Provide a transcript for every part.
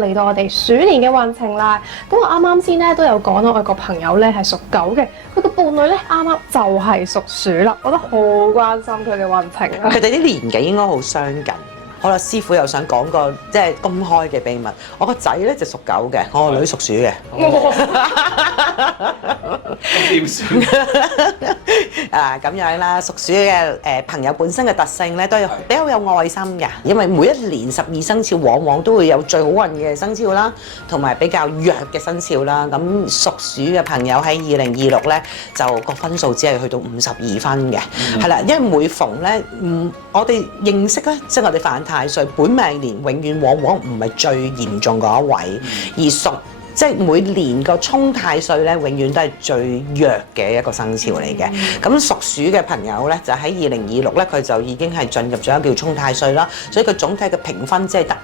嚟到我哋鼠年嘅運程啦。咁我啱啱先咧都有講到我個朋友咧係屬狗嘅，佢個伴侶咧啱啱就係屬鼠啦，我都好關心佢嘅運程啊。佢哋啲年紀應該好相近。好啦，師傅又想講個即係公開嘅秘密。我個仔咧就屬狗嘅，我個女屬鼠嘅。點算？咁樣啦，屬鼠嘅朋友本身嘅特性咧都係比較有愛心嘅，因為每一年12生肖往往都會有最好運嘅生肖啦，同埋比較弱嘅生肖啦。咁屬鼠嘅朋友喺2026咧就個分數只係去到52分嘅，係啦、因為每逢咧我哋認識咧，即係我哋犯太歲本命年，永遠往往唔係最嚴重嗰一位，而屬即係每年個沖太歲咧，永遠都係最弱嘅一個生肖嚟嘅。咁屬鼠嘅朋友咧，就喺2026咧，佢就已經係進入咗叫沖太歲啦，所以佢總體嘅評分只係得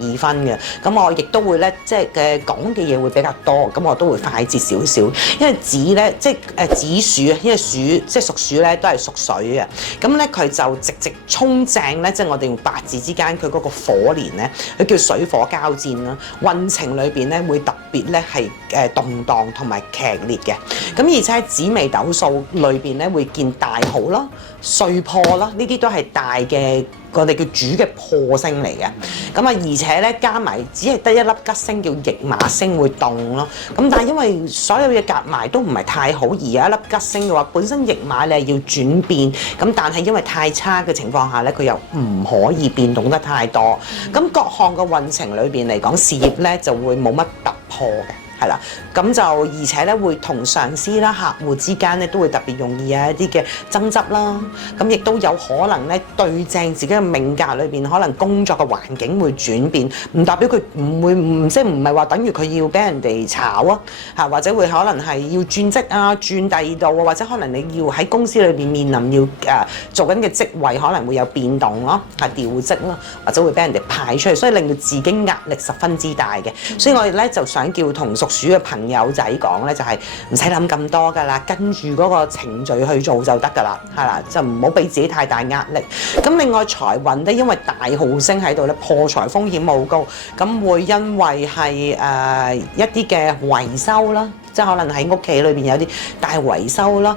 52分嘅。咁我亦都會咧，即係嘅講嘅嘢會比較多，咁我都會快捷少少，因為子咧即係子鼠啊，因為鼠即係屬鼠咧都係屬水嘅，咁咧佢就直沖正咧，即係我哋用八字之間佢嗰個火年咧，佢叫水火交戰啦，運程裏邊咧會特別咧係動盪同埋劇烈嘅，咁而且喺紫微斗數裏邊咧會見大好啦、歲破啦，呢啲都係大嘅我哋叫主嘅破星嚟嘅。咁啊，而且咧加埋只係得一粒吉星叫驛馬星會動咯。咁但係因為所有嘢夾埋都唔係太好，而有一粒吉星嘅話，本身驛馬你係要轉變，咁但係因為太差嘅情況下咧，佢又唔可以變動得太多。咁各項嘅運程裏邊嚟講，事業咧就會冇乜突破嘅。係啦，咁就而且咧會同上司啦、客戶之間咧都會特別容易有一啲嘅爭執啦，咁亦都有可能咧對正自己嘅命格裏邊，可能工作嘅環境會轉變，唔代表佢即係唔係話等於佢要俾人哋炒啊嚇，或者會可能係要轉職啊、轉第二度啊，或者可能你要喺公司裏邊面臨要做緊嘅職位可能會有變動咯，係調職咯，或者會俾人哋派出去，所以令到自己壓力十分之大嘅。所以我哋咧就想叫同屬鼠嘅朋友仔講咧，就係唔使諗咁多㗎啦，跟住嗰個程序去做就得㗎啦，係啦，就唔好俾自己太大壓力。咁另外財運咧，因為大號星喺度咧，破財風險好高，咁會因為係一啲嘅維修啦。即係可能喺屋企裏邊有啲大維修啦，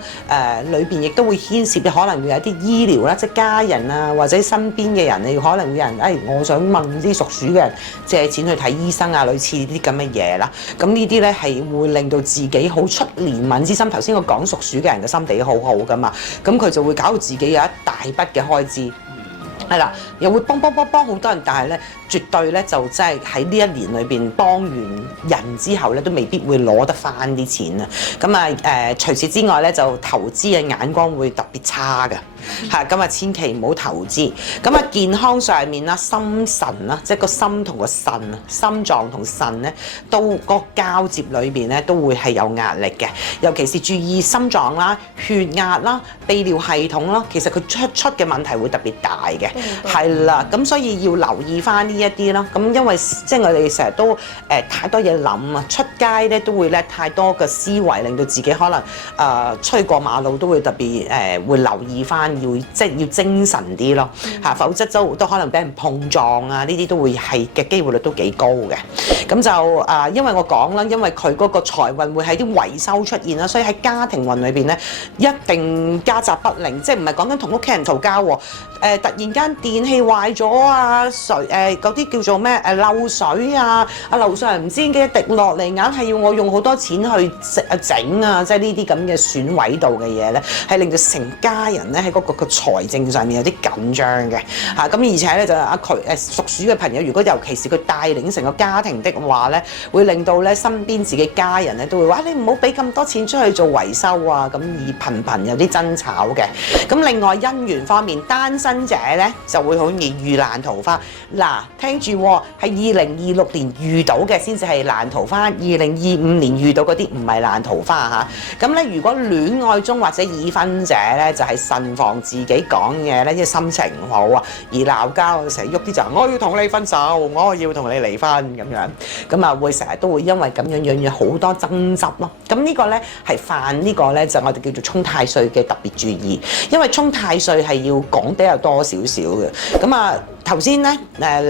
裏邊亦都會牽涉可能會有啲醫療啦，即係家人啊或者身邊嘅人，你可能會有人我想問啲屬鼠嘅人借錢去睇醫生啊，類似呢啲咁嘅嘢啦。咁呢啲咧係會令到自己好出憐憫之心。頭先我講屬鼠嘅人嘅心地好好噶嘛，咁佢就會搞到自己有一大筆嘅開支。係啦，又會幫好多人，但係咧絕對咧就真係喺呢一年裏邊幫完人之後咧，都未必會攞得翻啲錢啊！咁啊除此之外咧，就投資嘅眼光會特別差嘅。嚇咁啊，千祈唔好投資。咁啊，健康上面啦，心神啦，即係個心同個腎啊，心臟同腎咧，都個交接裏邊咧都會係有壓力嘅。尤其是注意心臟啦、血壓啦、泌尿系統啦，其實佢出嘅問題會特別大嘅，係啦。咁所以要留意翻呢一啲啦。咁因為即係我哋成日都太多嘢諗啊，出街咧都會咧太多嘅思維，令到自己可能出去過馬路都會特別會留意翻。即係要精神啲咯嚇，否則都可能俾人碰撞啊！呢啲都會係嘅機會率都幾高嘅。咁就因為我講啦，因為佢嗰個財運會喺啲維修出現啦，所以喺家庭運裏邊咧一定家宅不寧，即係唔係講緊同屋企人嘈交喎？突然間電器壞咗啊，水嗰啲叫做咩漏水啊，樓上唔知幾多滴落嚟，硬係要我用好多錢去整啊！即係呢啲咁嘅損毀度嘅嘢咧，係令到成家人咧喺嗰個財政上面有啲緊張嘅嚇。咁而且咧就佢屬鼠嘅朋友，如果尤其是佢帶領成個家庭的話咧，會令到咧身邊自己家人咧都會話你唔好俾咁多錢出去做維修啊，咁而頻有啲爭吵嘅。咁另外姻緣方面，單身者咧就會好容易遇爛桃花。嗱，聽住喎，係2026年遇到嘅先至係爛桃花，2025年遇到嗰啲唔係爛桃花嚇。咁咧如果戀愛中或者已婚者咧，就係慎防自己講嘢咧，即係心情唔好啊，而鬧交成日喐啲就我要同你分手，我要同你離婚咁樣，咁啊會成日都會因為咁樣好多爭執咯。咁呢個咧係犯呢個咧就我哋叫做沖太歲嘅特別注意，因為沖太歲係要講比較多少少嘅。咁啊頭先咧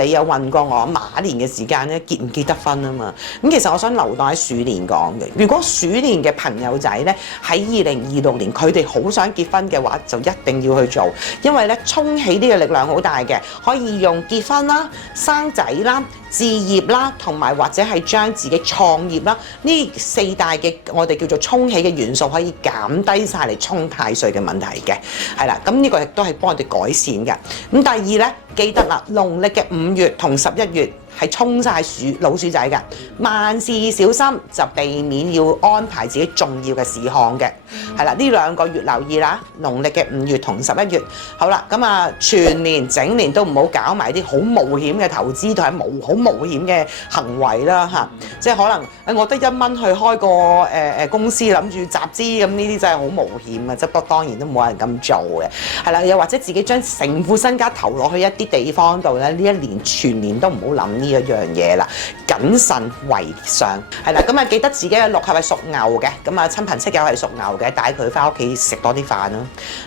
你有問過我馬年嘅時間咧結唔結得婚啊嘛？咁其實我想留待喺鼠年講嘅。如果鼠年嘅朋友仔咧喺2026年佢哋好想結婚嘅話，就一定要去做，因為咧沖起呢個力量好大嘅，可以用結婚啦、生仔啦、置業啦，同埋或者係將自己創業啦，呢4大嘅我哋叫做沖起嘅元素，可以減低晒嚟沖太歲嘅問題嘅，係啦。咁呢個亦都係幫我哋改善嘅。咁第二咧，記得啦，農曆嘅5月同11月係沖晒老鼠仔嘅，萬事小心就避免要安排自己重要嘅事項嘅，係啦。呢2個月留意啦，農曆嘅5月同11月。好啦，咁啊全年整年都唔好搞埋啲好冒險嘅投資同埋好冒險嘅行為啦嚇，即係可能我得1蚊去開個公司諗住集資咁，呢啲真係好冒險啊！即不過當然都冇人咁做嘅，係啦。又或者自己將成副身家投落去一啲地方度咧，呢一年全年都唔好諗呢一樣嘢啦，謹慎為上係啦。咁啊記得自己嘅6合係屬牛嘅，咁啊親朋戚友係屬牛嘅，帶佢翻屋企食多啲飯啦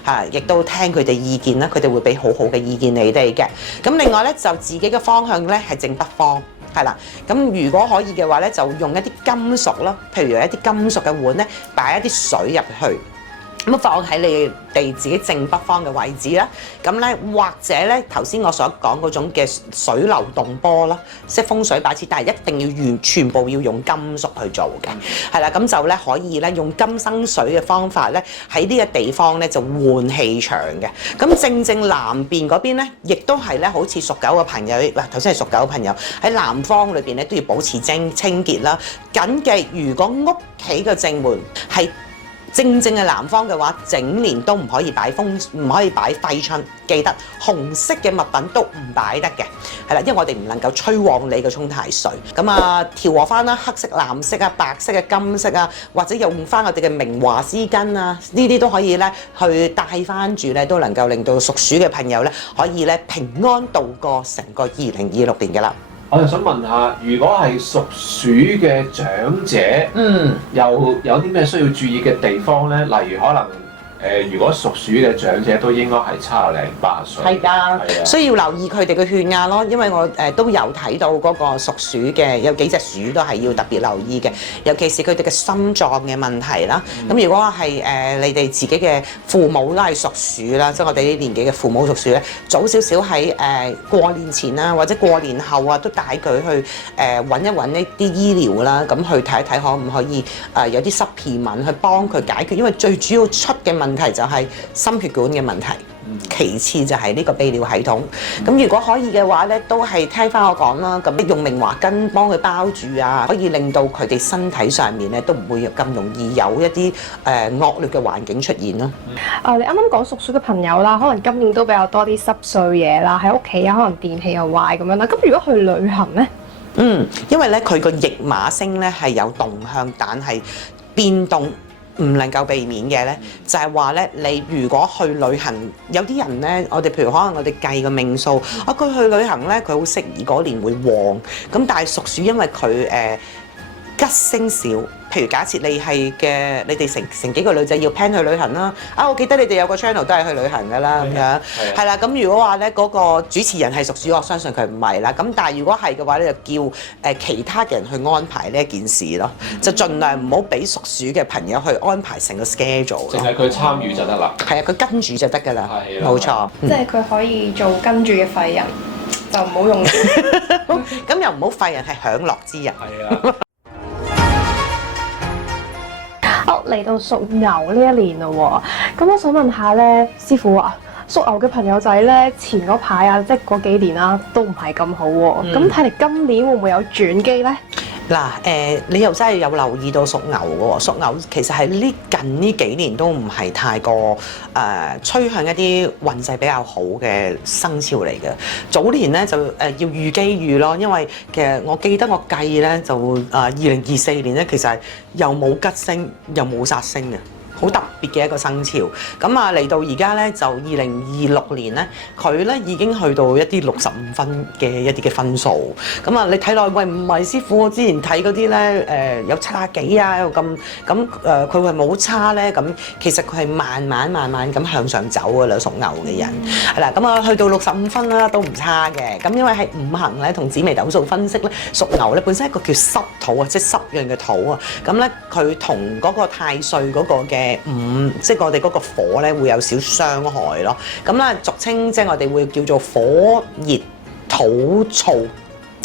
嚇，亦都聽佢哋意見啦，佢哋會俾好好嘅意見你哋嘅。咁另外咧就自己嘅方向咧係正北方。係啦，咁如果可以嘅話咧，就用一啲金屬啦，譬如一啲金屬嘅碗咧，擺一啲水入去，咁放喺你哋自己正北方嘅位置啦。咁咧或者咧頭先我所講嗰種嘅水流動波啦，即係風水擺設，但係一定要全部要用金屬去做嘅，係啦。咁就咧可以咧用金生水嘅方法咧喺呢個地方咧就換氣場嘅。咁正南邊嗰邊咧，亦都係咧好似屬狗嘅朋友，嗱頭先係屬狗嘅朋友喺南方裏邊咧都要保持清潔啦。緊記如果屋企嘅正門係正嘅南方嘅話，整年都唔可以擺唔可以擺揮春。記得紅色嘅物品都唔擺得嘅，係啦，因為我哋唔能夠催旺你嘅沖太歲。咁啊，調和翻啦，黑色、藍色啊、白色嘅金色啊，或者用翻我哋嘅明華絲巾啊，呢啲都可以咧去帶翻住咧，都能夠令到屬鼠嘅朋友咧可以咧平安度過成個2026年嘅啦。我就想問下，如果係屬鼠嘅長者，又有啲咩需要注意嘅地方咧？例如可能如果屬鼠嘅長者都應該係70零8歲，係㗎，需要留意佢哋嘅血壓咯，因為我都有睇到嗰個屬鼠嘅有幾隻鼠都係要特別留意嘅，尤其是佢哋嘅心臟嘅問題啦。咁如果係你哋自己嘅父母都係屬鼠啦，即係我哋呢年紀嘅父母屬鼠咧，早少少喺過年前啊，或者過年後啊，都帶佢去揾一揾呢啲醫療啦，咁去睇一睇可唔可以有啲 supplement 去幫佢解決，因為最主要出嘅問題就係心血管嘅問題，其次就係呢個泌尿系統。咁如果可以嘅話咧，都係聽翻我講啦，咁用明華巾幫佢包住啊，可以令到佢哋身體上面咧都唔會咁容易有一啲惡劣嘅環境出現咯。你啱啱講屬鼠嘅朋友啦，可能今年都比較多啲濕碎嘢啦，喺屋企啊，可能電器又壞咁樣啦。咁如果去旅行咧？因為咧佢個驛馬星咧係有動向，但係變動唔能夠避免嘅咧，就係話咧，你如果去旅行，有啲人咧，我哋譬如可能我哋計個命數，佢去旅行咧，佢好適宜嗰年會旺，咁但係屬鼠因為佢吉星少，譬如假設你哋成幾個女仔要 plan 去旅行啦，我記得你哋有個 channel 都係去旅行㗎啦，咁樣係啦。咁如果話咧嗰個主持人係屬鼠，我相信佢唔係啦。咁但係如果係嘅話咧，就叫其他嘅人去安排呢一件事咯，就盡量唔好俾屬鼠嘅朋友去安排成個 schedule。淨係佢參與就得啦。係啊，佢跟住就得㗎啦，冇錯。即係佢可以做跟住嘅廢人，就唔好用。咁又唔好廢人係享樂之人。係啊。嚟到屬牛呢一年咯喎，咁我想問下咧，師傅啊，屬牛嘅朋友仔咧，前嗰排啊，即係嗰幾年啦，都唔係咁好喎。咁睇嚟今年會唔會有轉機咧？嗱，你又真係有留意到屬牛嘅喎，屬牛其實係近呢幾年都唔係太過趨向一啲運勢比較好嘅生肖嚟嘅。早年咧就要遇機遇咯，因為其實我記得我計咧就2024年咧其實係又冇吉星又冇煞星嘅。好特別嘅一個生肖。咁啊嚟到而家咧就2026年咧，佢咧已經去到一啲65分嘅一啲嘅分數。咁啊你睇落喂唔係師傅，我之前睇嗰啲咧有70幾啊，又咁佢係冇差咧。咁其實佢係慢慢咁向上走㗎啦，屬牛嘅人係啦。咁啊去到65分啦都唔差嘅。咁因為係五行咧同紫微斗數分析咧，屬牛咧本身係一個叫濕土啊，即係濕潤嘅土啊。咁咧佢同嗰個太歲嗰個嘅即係我哋嗰個火咧會有少傷害咯。咁啦俗稱即係我哋會叫做火熱土燥。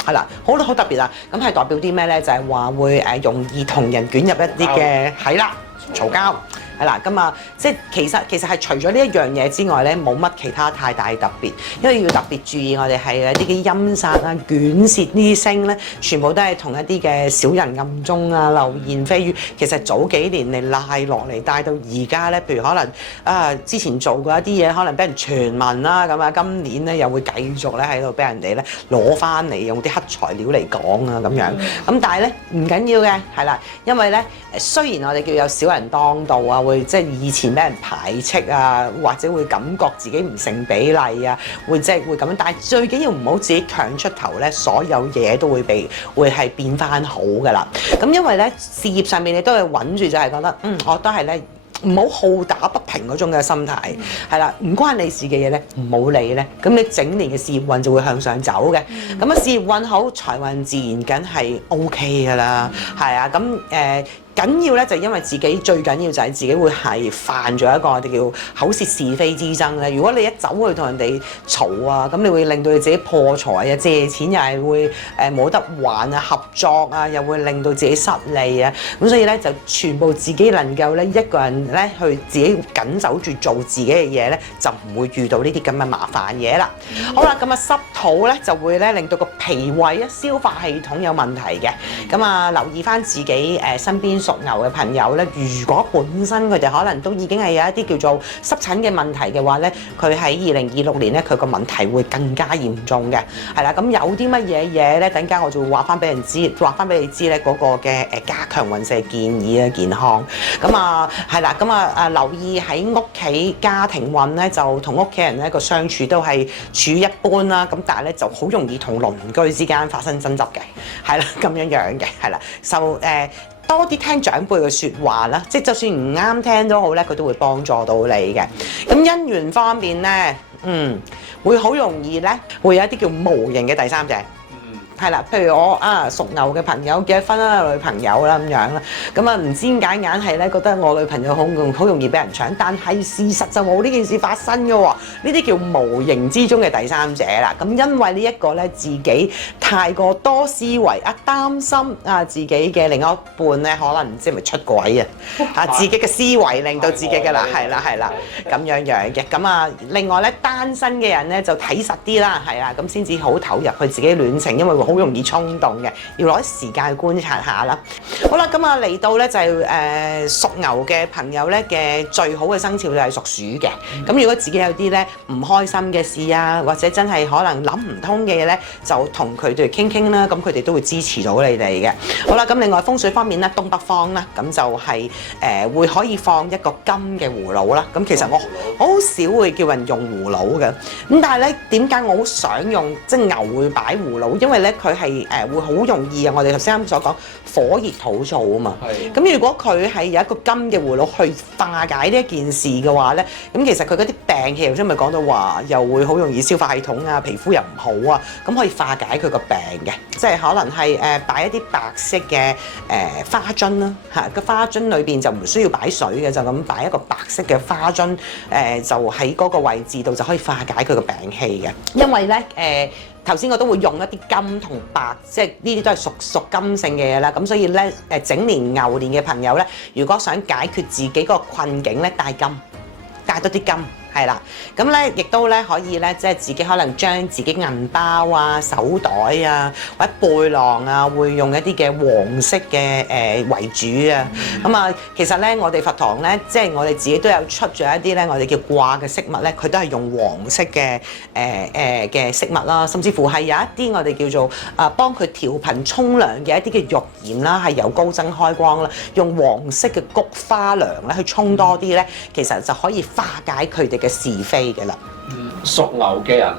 係啦，好特別啊！咁係代表啲咩咧？就係話會容易同人捲入一啲嘅係啦嘈交。係啦，咁啊，即係其實係除咗呢一樣嘢之外咧，冇乜其他太大特別，因為要特別注意我哋係一啲嘅陰煞啊、捲舌呢啲星咧，全部都係同一啲嘅小人暗中啊、流言蜚語。其實早幾年嚟拉落嚟，帶到而家咧，譬如可能之前做過一啲嘢，可能俾人傳聞啦，咁啊，今年咧又會繼續咧喺度俾人哋咧攞翻嚟，用啲黑材料嚟講啊咁樣。咁但係咧唔緊要嘅，係啦，因為咧雖然我哋叫有小人當道啊。會即係以前俾人排斥啊，或者會感覺自己唔成比例啊，會即係會咁樣。但係最緊要唔好自己強出頭咧，所有嘢都會係變翻好噶啦。咁因為咧事業上面你都係穩住，就係覺得我都係咧唔好好打不平嗰種嘅心態，係啦，唔關你事嘅嘢咧唔好理咧。咁你整年嘅事業運就會向上走嘅。咁啊事業運好，財運自然梗係 OK 噶啦，係啊咁緊要咧就因為自己最緊要就係自己會係犯咗一個我哋叫口舌是非之爭咧。如果你一走去同人哋嘈啊，咁你會令到你自己破財啊，借錢又係會冇得還啊，合作啊又會令到自己失利啊。咁所以咧就全部自己能夠咧一個人咧去自己緊守住做自己嘅嘢咧，就唔會遇到呢啲咁嘅麻煩嘢啦。好啦，咁啊濕土咧就會咧令到個脾胃啊、消化系統有問題嘅。咁啊留意翻自己身邊屬牛嘅朋友咧，如果本身佢哋可能都已經係有一啲叫做濕疹嘅問題嘅話咧，佢喺2026年咧，佢個問題會更加嚴重嘅，係啦。咁有啲乜嘢嘢咧？等間我就會話翻俾人知，話翻俾你知咧嗰個嘅加強運勢建議啊，健康。咁啊係啦，咁啊留意喺屋企家庭運咧，就同屋企人咧個相處都係處一般啦。咁但係咧就好容易同鄰居之間發生爭執嘅，係啦咁樣樣嘅，係啦，就多啲聽長輩嘅説話啦，即係就算唔啱聽都好咧，佢都會幫助到你嘅。咁姻緣方面咧，會好容易咧，會有一啲叫無形嘅第三者。係啦，譬如我屬牛嘅朋友結咗婚啦，女朋友啦咁樣啦，咁啊唔知點解硬係咧覺得我女朋友好容易俾人搶，但係事實就冇呢件事發生嘅喎，呢啲叫無形之中嘅第三者啦。咁因為呢一個咧自己太過多思維擔心自己嘅另一半咧可能唔知係咪出軌自己嘅思維令到自己嘅啦，係啦咁樣樣嘅。咁啊另外咧單身嘅人咧就睇實啲啦，係啦，咁先至好投入去自己戀情，因為好容易衝動嘅，要攞啲時間去觀察下啦。好啦，咁啊嚟到咧就係屬牛嘅朋友咧嘅最好嘅生肖就係屬鼠嘅。咁如果自己有啲咧唔開心嘅事啊，或者真係可能諗唔通嘅嘢咧，就同佢哋傾傾啦。咁佢哋都會支持到你哋嘅。好啦，咁另外風水方面咧，東北方啦，咁就係會可以放一個金嘅葫蘆啦。咁其實我好少會叫人用葫蘆嘅。咁但係咧點解我好想用即係牛會擺葫蘆？因為咧佢係會好容易啊！我哋頭先啱所講火熱土燥啊嘛。咁如果佢係有一個金嘅葫蘆去化解呢一件事嘅話咧，咁其實佢嗰啲病氣頭先咪講到話，又會好容易消化系統啊，皮膚又唔好啊，咁可以化解佢個病嘅。即係可能係擺一啲白色嘅花樽啦，個花樽裏邊就唔需要擺水嘅，就咁擺一個白色嘅花樽，就喺嗰個位置度就可以化解佢個病氣嘅。因為咧頭先我都會用一啲金同白，即係呢啲都係屬金性嘅嘢啦。咁所以咧整年牛年嘅朋友咧，如果想解決自己嗰個困境咧，帶金，帶多啲金。係啦，咁咧亦都咧可以咧，即係自己可能將自己銀包啊、手袋啊或者背囊啊，會用一啲嘅黃色嘅為主啊。咁啊，其實咧我哋佛堂咧，即係我哋自己都有出咗一啲咧，我哋叫掛嘅飾物咧，佢都係用黃色嘅嘅飾物啦，甚至乎係有一啲我哋叫做幫佢調頻沖涼嘅一啲嘅浴鹽啦，係由高增開光啦，用黃色嘅菊花涼咧去沖多啲咧，其實就可以化解佢哋嘅是非嘅啦。屬牛嘅人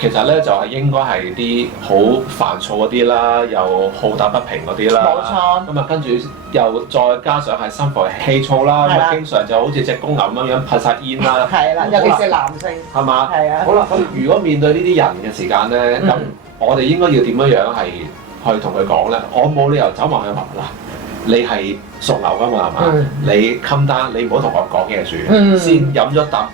其實咧就係應該係啲好煩躁嗰啲啦，又好打不平嗰啲啦。冇錯。咁啊，跟住又再加上係心浮氣躁啦，咁啊經常就好似隻公牛咁樣噴晒煙啦。係啦，尤其是男性。係嘛？係啊。好啦，咁如果面對呢啲人嘅時間咧，咁我哋應該要點樣係去同佢講咧？我冇理由走埋去話嗱，你係屬牛㗎嘛，係嘛？你襟單，你唔好同我講嘢住，先飲咗啖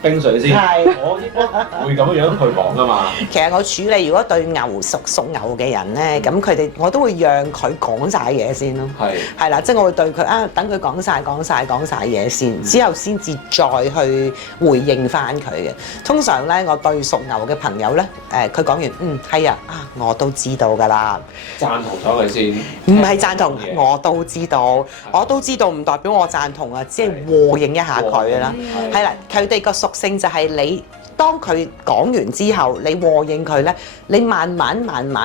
冰水先，我應該會咁樣去講噶嘛。其實我處理如果對屬牛嘅人咧，咁佢哋我都會讓佢講晒嘢先咯。係啦，即係我會對佢等佢講晒嘢先，之後先至再去回應翻佢嘅。通常咧，我對屬牛嘅朋友咧，佢講完係啊，我都知道㗎啦。贊同咗佢先，唔係贊同，我都知道，唔代表我贊同啊，只係和應一下佢啦。係啦，佢哋個屬性就係你，當佢講完之後，你和應佢咧，你慢慢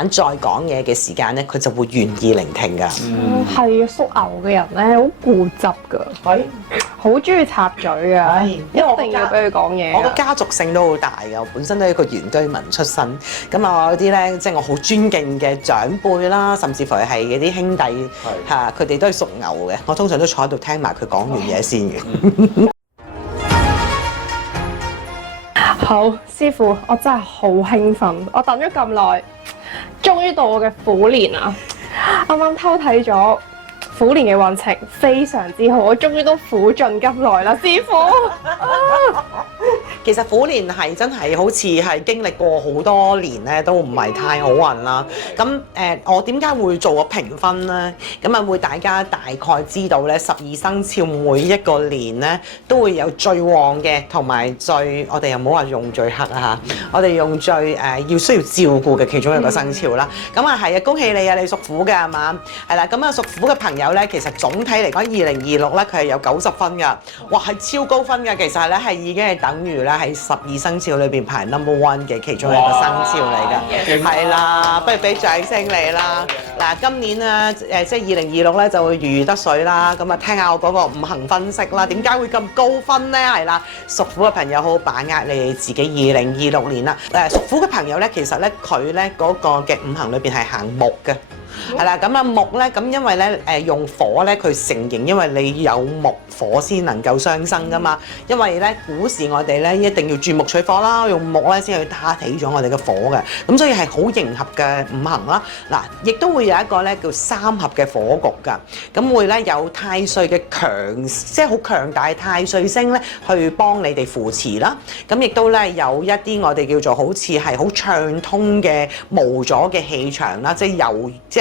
再講嘢嘅時間咧，佢就會願意聆聽㗎。係啊，屬牛嘅人咧好固執㗎，好中意插嘴㗎，一定要俾佢講嘢。我個家族性都好大㗎，我本身都係一個原居民出身，咁啊嗰啲咧，即係我好尊敬嘅長輩啦，甚至乎係嗰啲兄弟嚇，佢哋都係屬牛嘅，我通常都坐喺度聽埋佢講完嘢先嘅。好，師傅，我真係好興奮，我等咗咁耐，終於到我嘅虎年啦！啱啱偷睇咗虎年嘅運程，非常之好，我終於都苦盡甘來啦，師傅。其實虎年係真係好似係經歷過好多年咧，都唔係太好運啦。咁我點解會做個評分咧？咁啊會大家大概知道咧，12生肖每一個年咧都會有最旺嘅，同埋最我哋又唔好話用最黑啊嚇，我哋用最要需要照顧嘅其中一個生肖啦。咁啊係啊，恭喜你啊！你屬虎嘅係嘛？係啦，咁啊屬虎嘅朋友咧，其實總體嚟講2026咧佢係有90分㗎，哇係超高分㗎！其實咧係已經係等於咧喺12生肖裏邊排 No.1 嘅其中一個生肖嚟㗎，係啦，不如俾掌聲你啦！嗱，今年啊即係2026咧就會如魚得水啦，咁啊聽下我嗰個五行分析啦，點解會咁高分咧？係啦，屬虎嘅朋友好好把握你哋自己2026年啦。屬虎嘅朋友咧，其實咧佢咧嗰個嘅五行裏邊係行木嘅。係啦，咁啊木咧，咁因為咧用火咧，佢承認，因為你有木火先能夠相生噶嘛。因為咧古時我哋咧一定要鑽木取火啦，用木咧先去打起咗我哋嘅火嘅。咁所以係好迎合嘅五行啦。嗱，亦都會有一個咧叫三合嘅火局㗎。咁會咧有太歲嘅即係好強大嘅太歲星咧，去幫你哋扶持啦。咁亦都咧有一啲我哋叫做好似係好暢通嘅無阻嘅氣場啦，即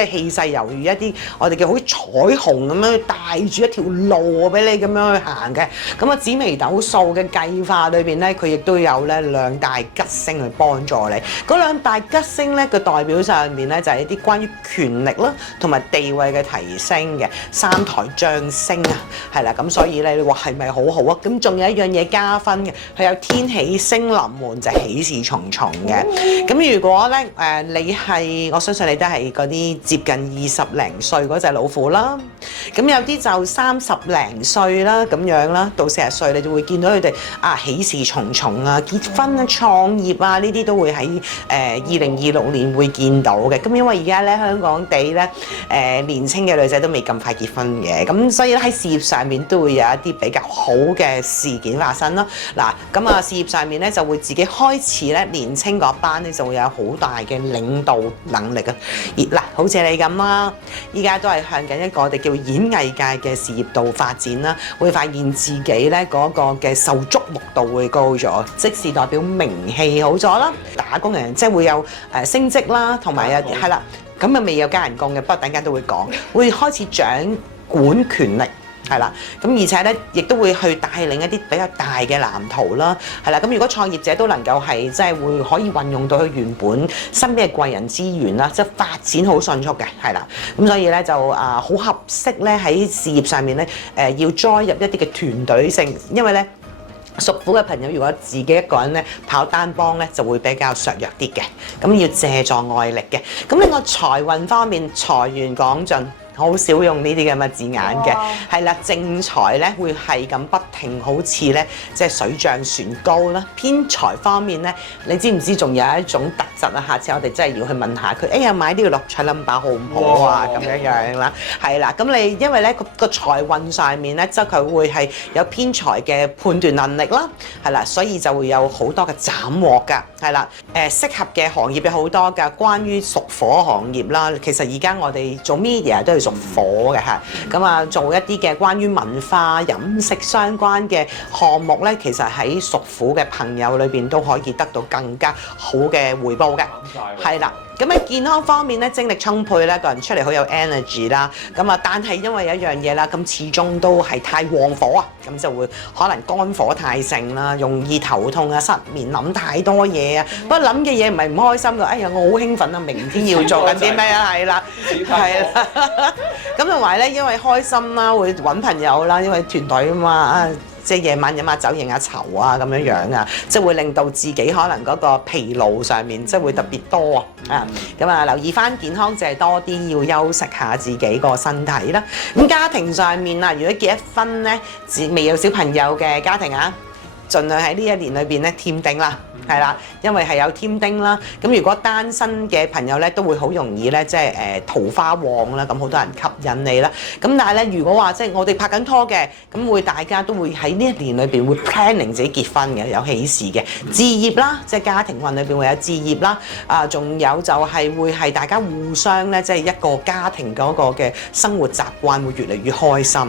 係氣勢猶如一啲我哋叫好似彩虹咁樣帶住一條路俾你咁樣去行嘅。咁啊紫微斗數嘅計劃裏邊咧，佢亦都有咧兩大吉星去幫助你。嗰兩大吉星咧嘅代表上面咧就係一啲關於權力啦同埋地位嘅提升嘅三台將星啊，係啦。咁所以咧你話係咪好好啊？咁仲有一樣嘢加分嘅，佢有天喜星臨門就喜事重重嘅。咁如果咧你係我相信你都係嗰啲接近20零歲嗰隻老虎啦，咁有啲就30零歲啦咁樣啦，到40歲你就會見到佢哋喜事重重啊，結婚啊、創業啊呢啲都會喺2026年會見到嘅。咁因為而家咧香港地咧年輕嘅女仔都未咁快結婚嘅，咁所以咧喺事業上面都會有一啲比較好嘅事件發生咯。嗱，咁啊事業上面咧就會自己開始咧年青嗰班咧就會有好大嘅領導能力啊。嗱，好似你咁啦，依家都係向緊一個我哋叫演藝界嘅事業度發展啦，會發現自己咧嗰個嘅受矚目度會高咗，即是代表名氣好咗啦。打工人即係會有升職啦，同埋係啦，咁啊未有加人工嘅，不過等間都會講，會開始掌管權力。係啦。咁而且咧，亦都會去帶領一啲比較大嘅藍圖啦，係啦。咁如果創業者都能夠係即係會可以運用到佢原本身邊嘅貴人資源啦，即係發展好迅速嘅，係啦。咁所以咧就好合適咧喺事業上面咧要 join 入一啲嘅團隊性，因為咧。屬虎嘅朋友，如果自己一個人咧跑單幫咧，就會比較削弱啲嘅。咁要借助外力嘅。咁另外財運方面，財源廣進。好少用呢啲咁嘅字眼嘅，係啦，正財咧會係咁不停，好似咧即係水漲船高啦。偏財方面咧，你知唔知仲有一種特質啊？下次我哋真係要去問下佢，哎呀買呢個六彩 number 好唔好啊？咁樣啦，係啦，咁你因為咧個財運上面咧，即係佢會係有偏財嘅判斷能力啦，係啦，所以就會有好多嘅斬獲㗎，係啦，適合嘅行業有好多㗎，關於屬火行業啦，其實而家我哋做 media 都係屬火嘅嚇，咁啊做一啲嘅關於文化飲食相關嘅項目咧，其實喺屬虎嘅朋友裏邊都可以得到更加好嘅回報嘅，係啦。咁喺健康方面咧，精力充沛咧，個人出嚟好有 energy 啦。咁啊，但係因為有一樣嘢啦，咁始終都係太旺火啊，咁就會可能肝火太盛啦，容易頭痛啊、失眠、諗太多嘢啊。不過諗嘅嘢唔係唔開心㗎，哎呀，我好興奮啊，明天要做緊啲咩啊？係啦，係啦。咁同埋咧，因為開心啦，會揾朋友啦，因為團隊啊嘛。即係夜晚飲下酒、應下酬啊，咁樣樣啊，即係會令到自己可能嗰個疲勞上面即係會特別多啊。咁啊，留意翻健康就係多啲要休息下自己個身體啦。咁家庭上面啊，如果結咗婚咧，未有小朋友嘅家庭啊，盡量喺呢一年裏邊咧添丁啦。係啦，因為係有添丁啦。咁如果單身嘅朋友咧，都會好容易咧，即係桃花旺啦。咁好多人吸引你啦。咁但係咧，如果話即係我哋拍緊拖嘅，咁會大家都會喺呢一年裏邊會 planning 自己結婚嘅，有喜事嘅置業啦，即係家庭運裏邊會有置業啦。仲有就係會係大家互相咧，即係一個家庭嗰個嘅生活習慣會越嚟越開心。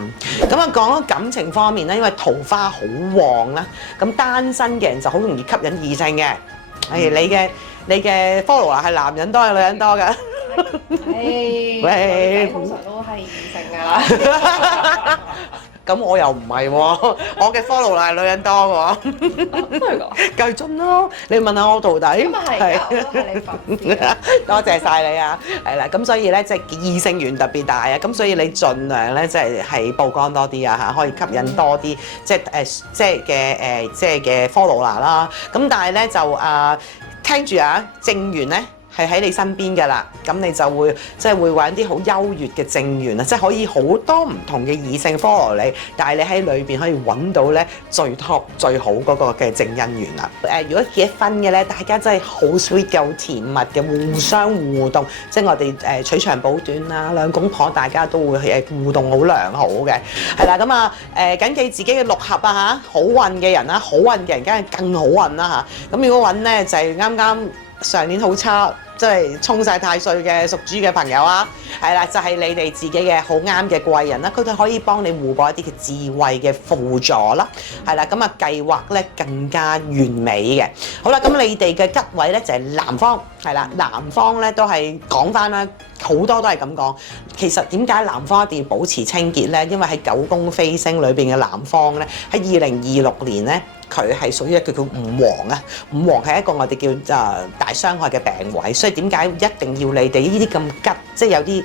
咁啊，講到感情方面咧，因為桃花好旺啦，咁單身嘅人就好容易吸引異性嘅。你嘅 follower 係男人多定女人多㗎？喂，通常都係異性㗎啦。咁我又唔係喎，我嘅 follower 係女人多喎。真係㗎？繼續咯，你問下我徒弟。咁啊係，我都係你粉絲。多謝晒你啊，係啦，咁所以咧即係異性緣特別大啊，咁所以你盡量咧即係曝光多啲啊嚇，可以吸引多啲即係嘅 follower 啦。咁但係咧就聽住啊，正緣咧係喺你身邊㗎啦，咁你就會即係會揾啲好優越嘅正緣啊，即係可以好多唔同嘅異性 follow 你，但係你喺裏邊可以揾到咧最 top 最好嗰個嘅正姻緣啦。如果結婚嘅咧，大家真係好 sweet 夠甜蜜嘅，互相互動，即係我哋取長補短啦，兩公婆大家都會互動好良好嘅，係啦，咁啊緊記自己嘅六合啊嚇，好運嘅人啦，好運嘅人梗係更好運啦嚇。咁如果揾咧就係啱啱上年好差，即係沖晒太歲嘅屬豬嘅朋友啊，係啦，就係你哋自己嘅好啱嘅貴人啦，佢哋可以幫你互補一啲嘅智慧嘅輔助啦，係啦，咁啊計劃咧更加完美嘅。好啦，咁你哋嘅吉位咧就係南方，係啦，南方咧都係講翻啦，好多都係咁講。其實點解南方一定要保持清潔咧？因為喺九宮飛星裏邊嘅南方咧，喺2026年咧。佢係屬於一個叫五黃啊，五黃係一個我哋叫大傷害嘅病位，所以點解一定要你哋呢啲咁吉，即係有啲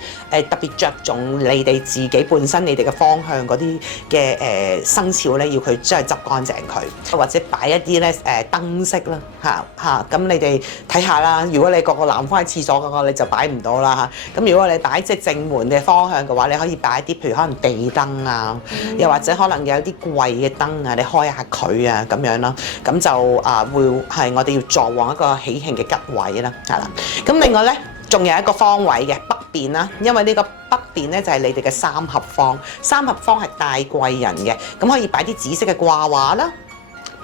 特別着重你哋自己本身你哋嘅方向嗰啲嘅生肖咧，要佢真係執乾淨佢，或者擺一啲咧燈飾啦嚇，咁你哋睇下啦。如果你個南方喺廁所嗰個你就擺唔到啦嚇，咁如果你擺即係正門嘅方向嘅話，你可以擺一啲譬如可能地燈啊，又或者可能有啲貴嘅燈啊，你開下佢啊。咁樣啦，咁就會係我哋要助旺一個喜慶嘅吉位啦，係啦。咁另外咧，仲有一個方位嘅北邊啦，因為呢個北邊咧就係你哋嘅三合方，三合方係帶貴人嘅，咁可以擺啲紫色嘅掛畫啦，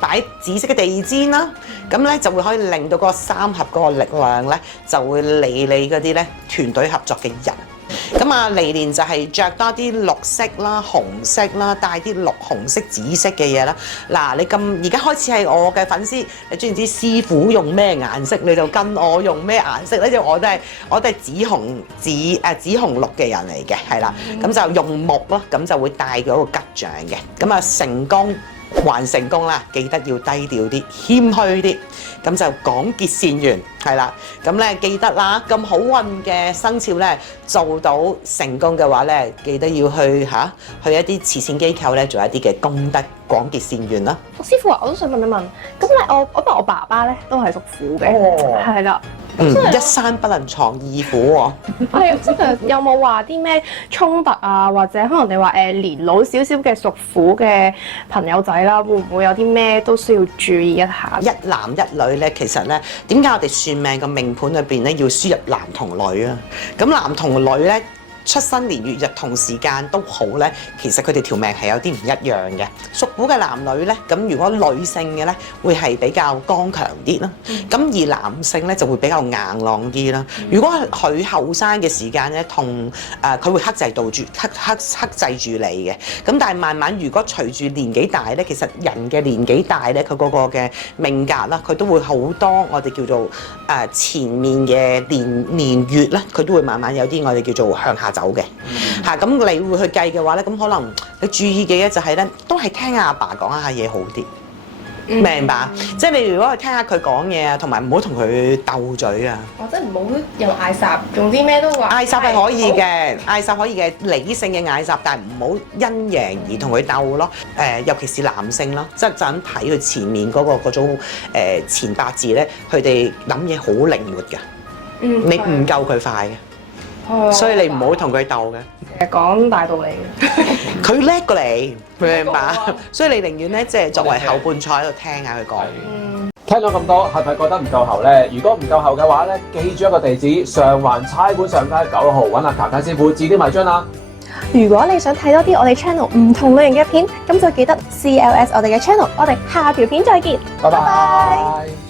擺紫色嘅地氈啦，咁咧就會可以令到嗰個三合嗰個力量咧就會理你嗰啲咧團隊合作嘅人。咁咁啊，嚟年就係着多啲綠色啦、紅色啦，帶啲綠紅色、紫色嘅嘢啦。嗱，你而家開始係我嘅粉絲，你知唔知師傅用咩顏色，你就跟我用咩顏色咧？因為我都係紫紅綠嘅人嚟嘅，係啦。咁就用木咯，咁就會帶嗰個吉祥嘅。咁啊，成功還成功啦，記得要低調啲、謙虛啲，咁就廣結善緣，係啦。咁咧記得啦，咁好運嘅生肖咧做到成功嘅話咧，記得要去一啲慈善機構咧做一啲嘅功德，廣結善緣啦。師傅啊，我都想問一問，咁咧我爸爸咧都係屬虎嘅，係啦。一山不能藏二虎喎。係啊，即係有冇話啲咩衝突啊，或者可能你話年老少少嘅屬虎嘅朋友仔啦，會唔會有啲咩都需要注意一下？一男一女咧，其實咧點解我哋算命嘅命盤裏邊咧要輸入男同女啊？咁男同女咧，出生年月日同時間都好咧，其實佢哋條命係有啲唔一樣嘅。屬虎嘅男女咧，咁如果女性嘅咧，會係比較剛強啲啦。咁而男性咧就會比較硬朗啲啦。如果佢後生嘅時間咧，佢會克制住你嘅。咁但係慢慢如果隨住年紀大咧，其實人嘅年紀大咧，佢嗰個嘅命格啦，佢都會好多我哋叫做前面嘅年月咧，佢都會慢慢有啲我哋叫做向下走嘅嚇。咁你會去計嘅話咧，咁可能你注意嘅嘢就係咧，都係聽阿爸講下嘢好啲。明白，即係你如果去聽下佢講嘢啊，同埋唔好同佢鬥嘴啊。或者唔好又嗌霎，總之咩都話。嗌霎係可以嘅，嗌霎可以嘅，理性嘅嗌霎，但係唔好因贏而同佢鬥咯。尤其是男性咯，即係就咁睇佢前面嗰種前八字咧，佢哋諗嘢好靈活㗎。你唔夠佢快嘅，所以你唔好同佢鬥嘅。成日講大道理嘅，佢叻過你，明白？所以你寧願咧，即係作為後半菜喺度聽下佢講。聽咗咁多，係咪覺得唔夠喉咧？如果唔夠喉嘅話咧，記住一個地址：上環差館上街9號，揾阿卡卡師傅指點迷津啦。如果你想睇多啲我哋 channel 唔同類型嘅片，咁就記得 CLS 我哋嘅 channel。我哋下條片再見，拜拜。